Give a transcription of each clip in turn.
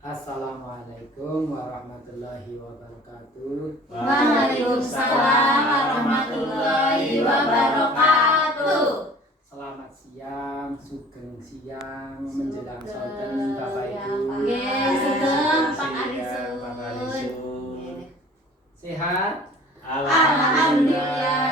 Assalamualaikum warahmatullahi wabarakatuh. Waalaikumsalam warahmatullahi wabarakatuh. Selamat siang, sugeng siang menjelang sonten Bapak Ibu. Sugeng Pak Arisu. Sehat? Alhamdulillah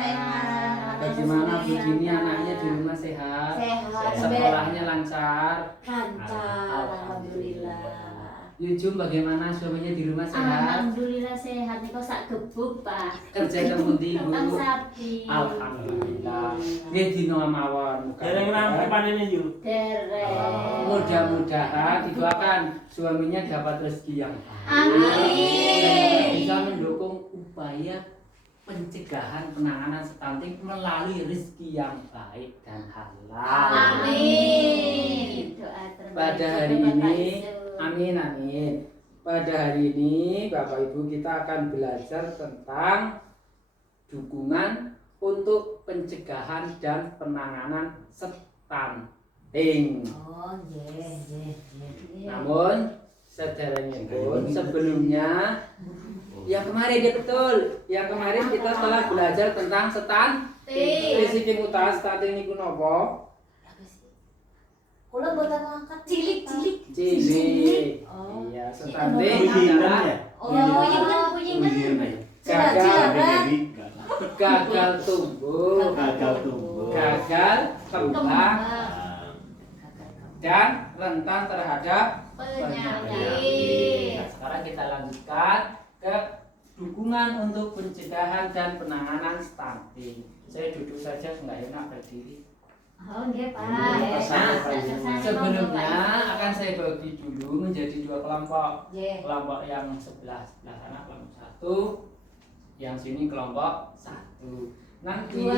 sehat. Bagaimana Bu Dini anaknya di rumah sehat? Sehat. Sekolahnya lancar? Lancar. Alhamdulillah. Yujum bagaimana suaminya di rumah sehat? Alhamdulillah sehat. Niko sak gebuk Pak. Kerja kemudian Tukang Bu. sapi. Alhamdulillah. Nggih dina mawon. Dereng rampung panene yo. Dereng. Mudah-mudahan didoakan suaminya dapat rezeki yang baik. Amin. Bisa mendukung upaya pencegahan penanganan stunting melalui rezeki yang baik dan halal. Amin. Doa terbaik Pada hari untuk Bapak ini, Isu. amin. Pada hari ini Bapak Ibu kita akan belajar tentang dukungan untuk pencegahan dan penanganan stunting. Oh, nggih. Namun sederhananya sebelumnya yang kemarin ya betul. Yang kemarin kita telah belajar tentang stunting. Fisiki mutas stunting niku napa? Kula mboten ngangkat cilik-cilik. Cilik. Oh. Iya, stunting Puyingan adalah ya. Oh, puyingan. gagal tumbuh, gagal kembang dan rentan terhadap penyakit. Nah, sekarang kita lanjutkan ke dukungan untuk pencegahan dan penanganan stunting. Saya duduk saja, nggak enak berdiri. Oh, nggih, Pak. Sebelumnya akan saya bagi dulu menjadi dua kelompok. Nggih. Kelompok yang sebelah sana kelompok satu, yang sini kelompok satu. Nanti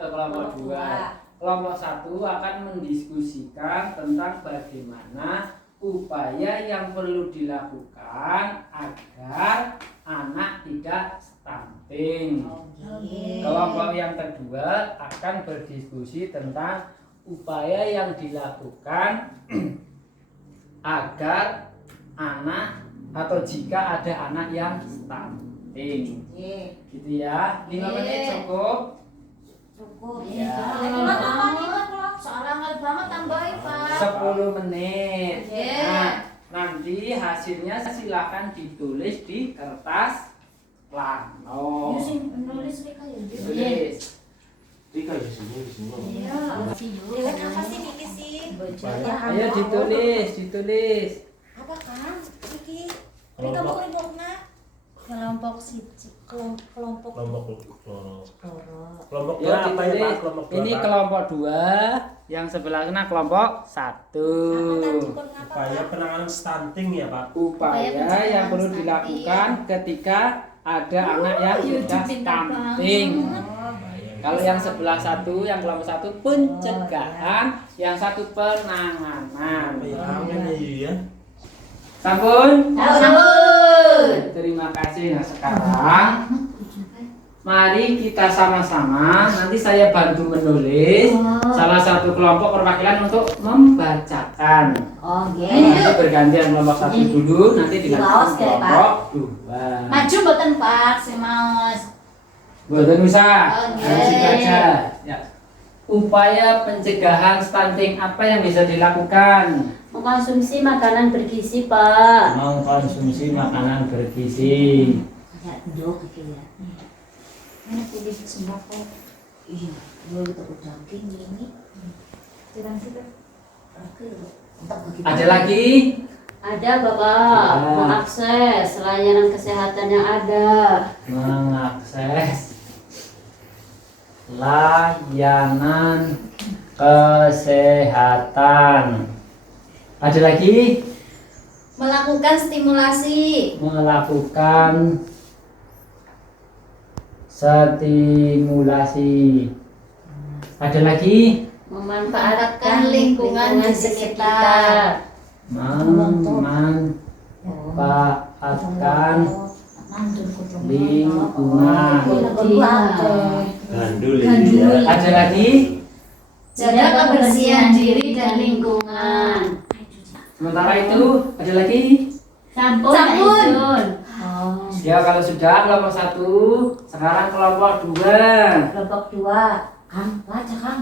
kelompok dua. Kelompok satu akan mendiskusikan tentang bagaimana upaya yang perlu dilakukan agar anak tidak stunting. Kelompok yang kedua akan berdiskusi tentang upaya yang dilakukan agar anak atau jika ada anak yang stunting. Gitu ya. 5 menit cukup. Cukup. Ya. Soalnya banget tambahin, Pak. 10 menit. Oke. Nah, nanti hasilnya silakan ditulis di kertas plano. Nulis Rika ya. Tulis. Rika di sini. Iya. Apa sih Niki sih? Ayo ditulis. Apa kan? Niki. Rika mau kelompoknya Kelompok siji. kelompok Kelompok Ya, berapa ya Pak? ditulis. Kelompok Ini berapa? kelompok 2, yang sebelah sana kelompok 1. Upaya penanganan stunting ya Pak. Upaya yang perlu dilakukan ketika ada anak yang sudah stunting. Kalau yang sebelah satu, yang kelompok 1 pencegahan, yang satu penanganan. Ya. Sampun? Sampun. Terima kasih. Nah, sekarang mari kita sama-sama. Nanti saya bantu menulis. Salah satu kelompok perwakilan untuk membacakan. Oh, nggih. Nanti bergantian kelompok 1 dulu, nanti dilanjutkan Dilaos, ya, Pak. kelompok 2. Maju mboten, Pak, si Mas. Boten usah. Oke. Lanjut aja. Ya. Upaya pencegahan stunting apa yang bisa dilakukan? Mengkonsumsi makanan bergizi, Pak. Mengkonsumsi makanan bergizi. Ya, ndok iki ya. Mana tulis sembako? Iya, yo itu daging ini. Sedang sih, Ada lagi? Ada, Bapak. Ya. Mengakses layanan kesehatan yang ada. Mengakses layanan kesehatan. Ada lagi? Melakukan stimulasi. Melakukan stimulasi. Ada lagi? Memanfaatkan lingkungan di sekitar. Memanfaatkan lingkungan. Gandul Gandul. ya. Ada lagi? Jaga kebersihan diri dan lingkungan. Sementara itu ada lagi. Sampun. Oh. Ya kalau sudah kelompok 1, sekarang kelompok 2. Kelompok 2. Kang, baca Kang.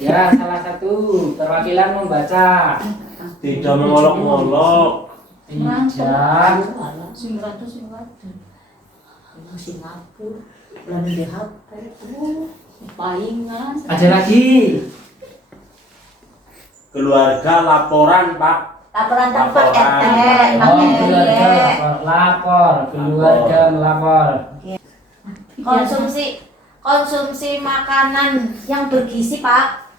Ya salah satu perwakilan membaca. Tidak mengolok-olok. Tidak. Singapura. Lalu di HP. Palingan. Ada lagi. Keluarga laporan, Pak. Laporan tempat Laporan. RT. Oh, keluarga lapor. Keluarga melapor. Konsumsi makanan yang bergizi, Pak.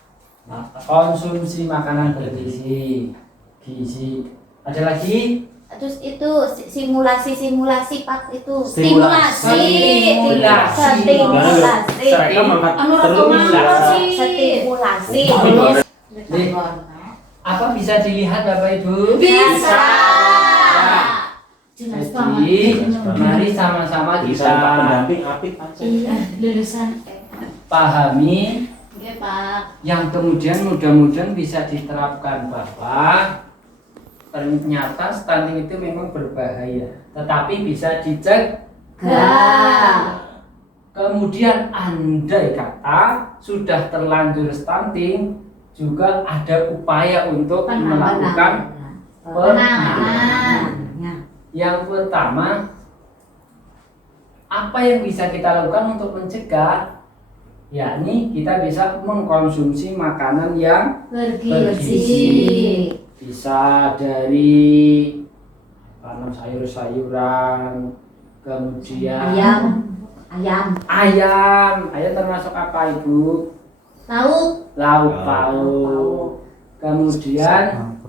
Konsumsi makanan bergizi. Gizi. Ada lagi? Terus itu simulasi Pak, itu Stimulasi. stimulasi Saya mangkat Anu terus. stimulasi Nih, apa bisa dilihat Bapak Ibu? bisa. Jelas Jadi, banget. mari sama-sama Bisa kita Pak pendamping apik. Iya, lulusan. pahami Oke, Pak. yang kemudian mudah-mudahan bisa diterapkan Bapak. Ternyata stunting itu memang berbahaya, tetapi bisa dicegah. Kemudian andai kata sudah terlanjur stunting, juga ada upaya untuk melakukan penanganan. Yang pertama, apa yang bisa kita lakukan untuk mencegah? Yakni kita bisa mengkonsumsi makanan yang bergizi. Bisa dari tanam sayur-sayuran, kemudian ayam termasuk apa Ibu? Lauk pauk. Kemudian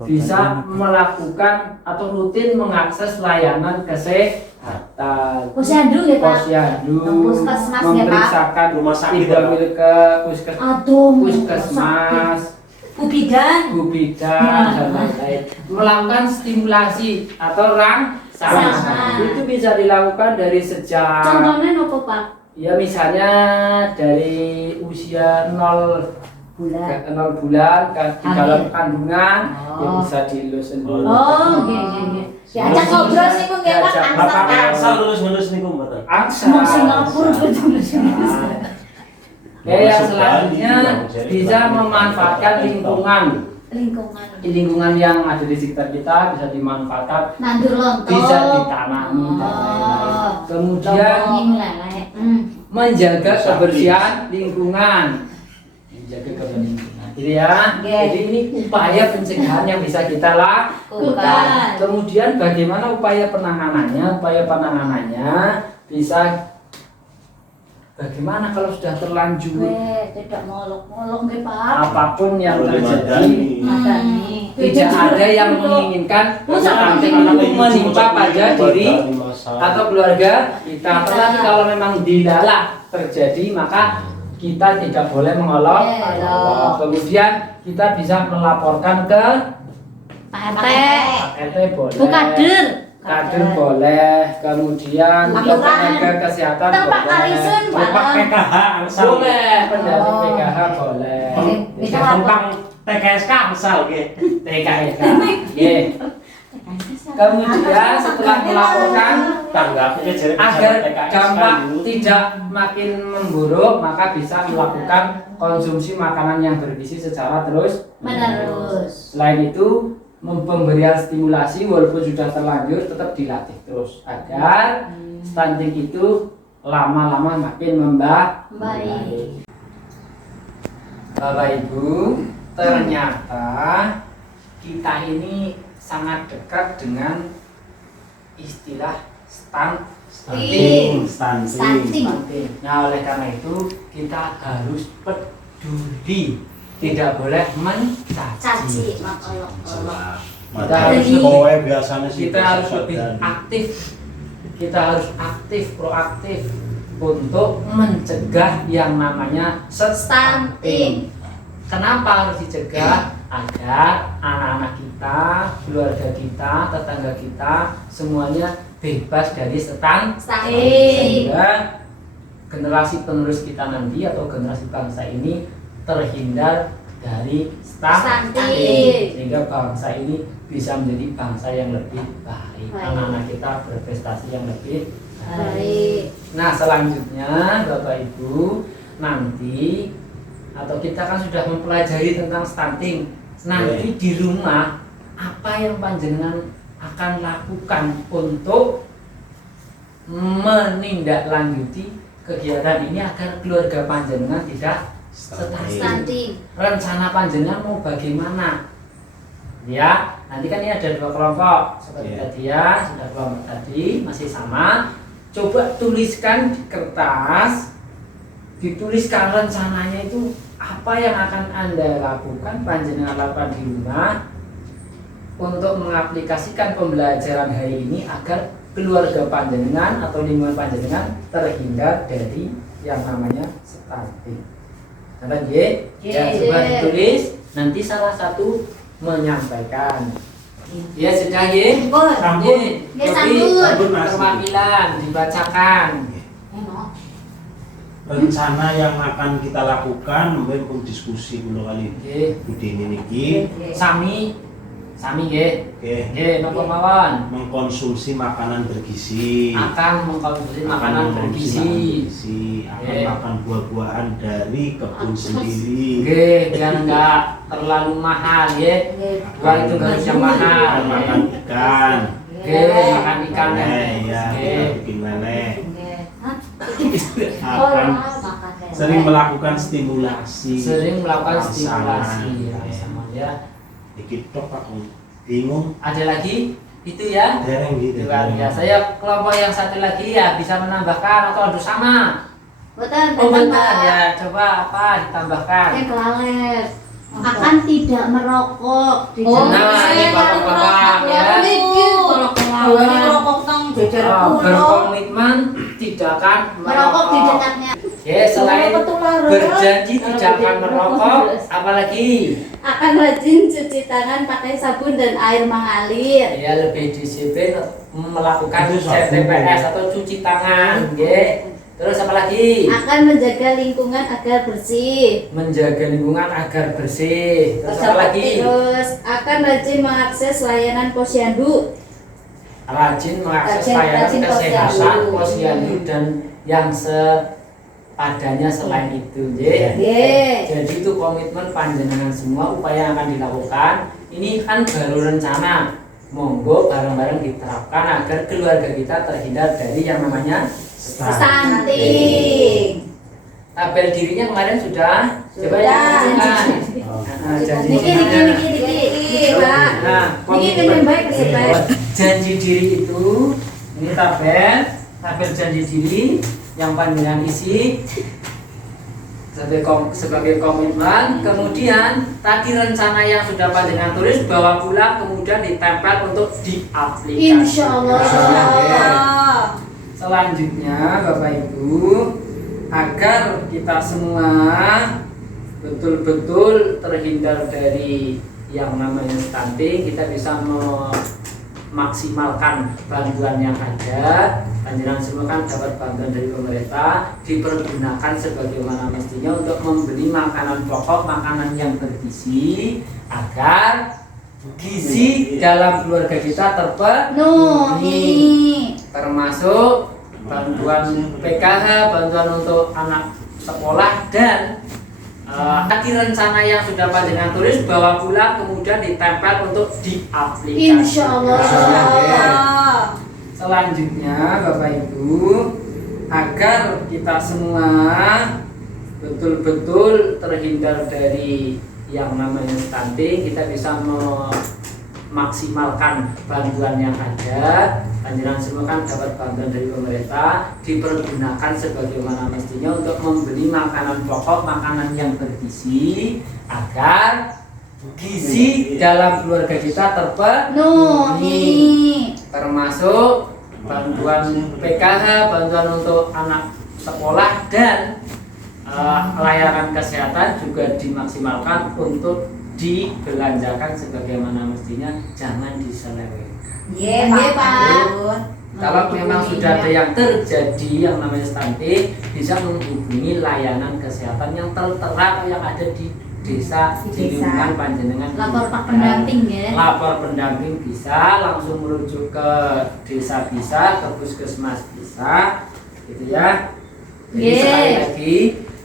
bisa melakukan atau rutin mengakses layanan kesehatan. Posyandu ya, Pak. Posyandu, Puskesmas ya, Pak. memeriksakan Rumah sakit, tiga Pak. mil ke puskesmas, Bidan. Gubidan dan lain-lain. Melakukan stimulasi atau rangsangan. Rangsangan. Itu bisa dilakukan dari sejak Contohnya nopo, Pak? ya misalnya dari usia 0 Bulan. 0 bulan di dalam kandungan ya Oh. bisa dilus dulu. Oh, iya. Diajak ngobrol sih, Kung, ya, Pak. Diajak Angsal, Bapak Pak. asal lulus-lulus niku mboten. Angsal. Mau Singapura betul. Ya, yang selanjutnya bisa memanfaatkan lingkungan. Di lingkungan yang ada di sekitar kita bisa dimanfaatkan, Nandur lontong. bisa ditanami dan lain-lain. Kemudian menjaga kebersihan lingkungan. Menjaga kebersihan lingkungan. Gitu ya. Oke. Jadi ini upaya pencegahan yang bisa kita lakukan. Kemudian bagaimana upaya penanganannya? Upaya penanganannya bisa bagaimana kalau sudah terlanjur Tidak molok-molok nggih, Pak. apapun yang Boleh terjadi. Madani. Tidak ada yang menginginkan stunting itu menimpa pada diri atau keluarga kita. Tetapi kalau memang dilalah terjadi maka kita tidak boleh mengolok. Kemudian kita bisa melaporkan ke Pak RT. RT boleh. Bu Kader. Kader boleh. Kemudian ke tenaga kesehatan Tempat boleh. Arisun, Pak. Bapak PKH asal. Boleh. Pendamping Oh. PKH boleh. Bisa Tentang TKSK asal nggih. TKSK. Nggih. Kemudian setelah melaporkan Tanggapnya jadi agar dampak tidak makin memburuk maka bisa melakukan konsumsi makanan yang bergizi secara terus Menerus. Selain itu pemberian stimulasi walaupun sudah terlanjur tetap dilatih terus agar stunting itu lama-lama makin Baik. Bapak Ibu, ternyata kita ini sangat dekat dengan istilah stunting. Stunting. Nah, oleh karena itu kita harus peduli, tidak boleh mencaci. Caci, makolok. Kita harus Pokoknya biasanya sih kita harus lebih aktif, kita harus aktif, proaktif untuk mencegah yang namanya stunting. Kenapa harus dicegah? Agar anak-anak kita, keluarga kita, tetangga kita semuanya bebas dari stunting, sehingga generasi penerus kita nanti atau generasi bangsa ini terhindar dari Stunting. sehingga bangsa ini bisa menjadi bangsa yang lebih baik. Anak-anak kita berprestasi yang lebih Baik. Nah, selanjutnya Bapak Ibu, nanti atau kita kan sudah mempelajari tentang stunting. Nanti di rumah apa yang panjenengan akan lakukan untuk menindaklanjuti kegiatan ini agar keluarga panjenengan tidak Stunting. Rencana panjenengan mau bagaimana? Ya, nanti kan ini ada 2 kelompok seperti tadi ya, sudah kelompok tadi masih sama. Coba tuliskan di kertas, dituliskan rencananya itu apa yang akan Anda lakukan, panjenengan lakukan di rumah untuk mengaplikasikan pembelajaran hari ini agar keluarga panjenengan atau lingkungan panjenengan terhindar dari yang namanya stunting. Nah, ya, coba ditulis, nanti salah satu menyampaikan. Ya sudah ya. Sampun. Sampun. Perwakilan dibacakan. Rencana yang akan kita lakukan mungkin diskusi kula kali budine niki Sami nggih. Nggih, napa mawon? Mengkonsumsi makanan bergizi. Akan mengkonsumsi makanan bergizi. Akan makan buah-buahan dari kebun sendiri. Nggih, biar enggak terlalu mahal ya. Buah itu enggak yang mahal. Akan makan ikan. Nggih, makan ikan ya. Ya, bikin lele. Oh, Akan makan lele. sering melakukan stimulasi. Rangsangan, ya. Dikit tok aku bingung. Ada lagi? Itu ya. Dereng gitu. Luar biasa ya. Kelompok yang satu lagi ya bisa menambahkan atau ada sama. Betul, Oh betul ya. Coba apa ditambahkan? Kelales. Akan tidak merokok di Oh, jalan. nah, ini bapak-bapak ya. Berkomitmen tidak akan Merokok di dekatnya. Ya, selain berjanji tidak akan merokok, apalagi Akan rajin cuci tangan pakai sabun dan air mengalir. ya lebih disiplin melakukan Itu sabun. CTPS atau cuci tangan, ya. Terus apalagi Akan menjaga lingkungan agar bersih. menjaga lingkungan agar bersih. Terus apalagi Terus akan rajin mengakses layanan posyandu. rajin mengakses Rajin layanan kesehatan, posyandu. posyandu dan yang sepadanya selain itu, ya. Ye. Jadi itu komitmen panjenengan semua upaya yang akan dilakukan. Ini kan baru rencana. Monggo bareng-bareng diterapkan agar keluarga kita terhindar dari yang namanya Stunting. tabel dirinya kemarin sudah. Coba Sudah. dikerjakan. Janji Niki, Pak. Nah, Niki pengen baik nih, Pak. janji diri itu ini tabel janji diri yang panjenengan isi sebagai komitmen. Kemudian tadi rencana yang sudah panjenengan tulis bawa pulang kemudian ditempel untuk diaplikasikan. Insyaallah. Selanjutnya Bapak Ibu, agar kita semua betul-betul terhindar dari yang namanya stunting, kita bisa memaksimalkan bantuan yang ada. Panjenengan semua kan dapat bantuan dari pemerintah, dipergunakan sebagaimana mestinya untuk membeli makanan pokok, makanan yang bergizi agar gizi dalam keluarga kita terpenuhi, termasuk bantuan PKH, bantuan untuk anak sekolah dan tadi rencana yang sudah panjenengan tulis bawa pulang kemudian ditempel untuk diaplikasikan. Insyaallah. Selanjutnya Bapak Ibu, agar kita semua betul-betul terhindar dari yang namanya stunting, kita bisa memaksimalkan bantuan yang ada. Panjenengan semua kan dapat bantuan dari pemerintah, dipergunakan sebagaimana mestinya untuk membeli makanan pokok, makanan yang bergizi agar gizi dalam keluarga kita terpenuhi, termasuk bantuan PKH, bantuan untuk anak sekolah dan layanan kesehatan juga dimaksimalkan untuk dibelanjakan sebagaimana mestinya, jangan diselewengkan. Iya, Pak. Kalau memang sudah ada yang terjadi yang namanya stunting, bisa menghubungi layanan kesehatan yang tertera yang ada di desa Di di desa. lingkungan panjenengan. Lapor Pak Pendamping ya. Lapor pendamping bisa, langsung merujuk ke desa bisa, ke puskesmas bisa, gitu ya. Jadi Ye. sekali lagi,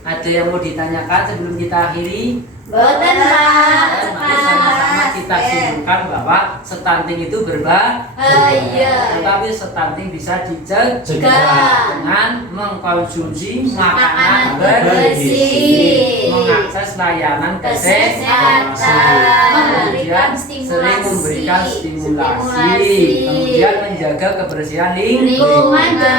ada yang mau ditanyakan sebelum kita akhiri? Boten Pak, Mari sama-sama kita simpulkan bahwa stunting itu Iya. tetapi stunting bisa dicegah Cegah. dengan mengkonsumsi makanan Makanan bergizi, bergizi, mengakses layanan kesehatan, memberikan sering memberikan stimulasi, stimulasi, kemudian menjaga kebersihan lingkungan dan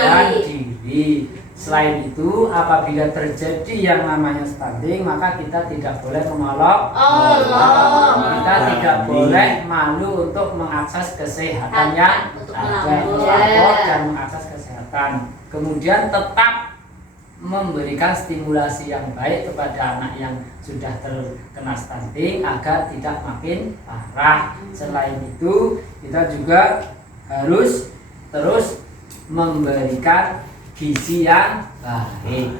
dan diri. diri. Selain itu, apabila terjadi yang namanya stunting, maka kita tidak boleh menolak Allah. Kita tidak boleh malu untuk mengakses kesehatan yang Untuk ada, melapor. melapor dan mengakses kesehatan. Kemudian tetap memberikan stimulasi yang baik kepada anak yang sudah terkena stunting agar tidak makin parah. Selain itu, kita juga harus terus memberikan gizi yang baik.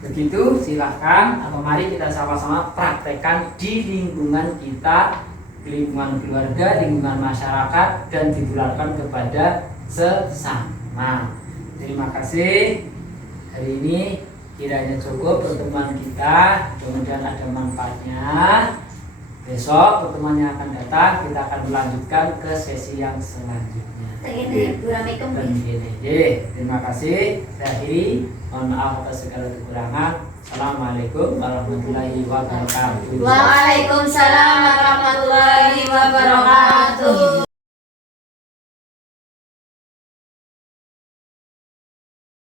Begitu, silahkan atau mari kita sama-sama praktekkan di lingkungan kita, lingkungan keluarga, lingkungan masyarakat, dan ditularkan kepada sesama. Terima kasih. Hari ini kiranya cukup pertemuan kita, mudah-mudahan ada manfaatnya. Besok pertemuan yang akan datang kita akan melanjutkan ke sesi yang selanjutnya. Terima kasih. Saya akhiri. Mohon maaf atas segala kekurangan. Assalamualaikum warahmatullahi wabarakatuh. Waalaikumsalam warahmatullahi wabarakatuh.